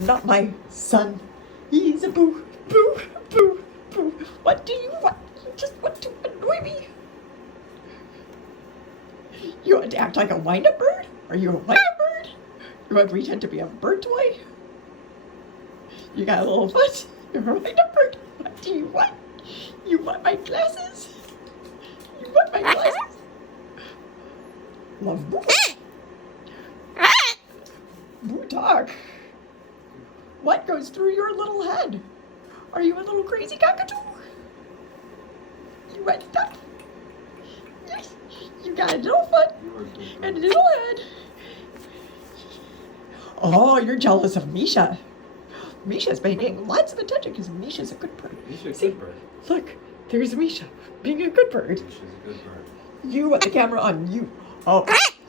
not my son. He's a boo, boo, boo, boo. What do you want? You just want to annoy me. You want to act like a wind-up bird? Are you a wind-up bird? You want to pretend to be a bird toy? You got a little foot? You're a wind-up bird. What do you want? You want my glasses? You want my glasses? Love boo. Boo talk. What goes through your little head? Are you a little crazy cockatoo? You want stuff? Yes. You got a little foot and a little head. Oh, you're jealous of Misha. Misha's been getting lots of attention because Misha's a good bird. Misha's a See, good bird. look, there's Misha being a good bird. Misha's a good bird. You want the camera on you. Oh,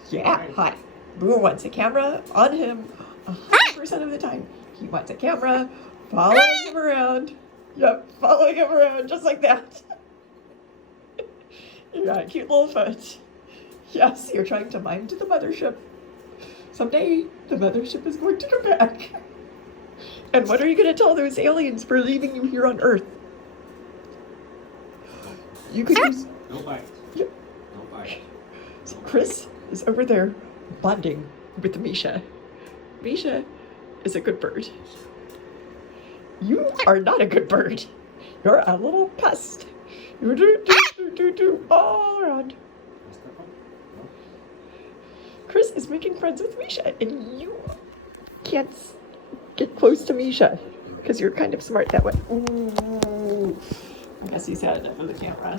yeah, hi. Boo wants the camera on him 100% of the time. He wants a camera following him around. Yep, following him around just like that. You got a cute little foot. Yes, you're trying to mime to the mothership. Someday, the mothership is going to come back. And what are you going to tell those aliens for leaving you here on Earth? You could use... No bite. Yep. No bite. So Chris is over there bonding with Misha. Misha is a good bird. You are not a good bird. You're a little pest. You do all around. Chris is making friends with Misha, and you can't get close to Misha because you're kind of smart that way. Ooh. I guess he's had enough of the camera.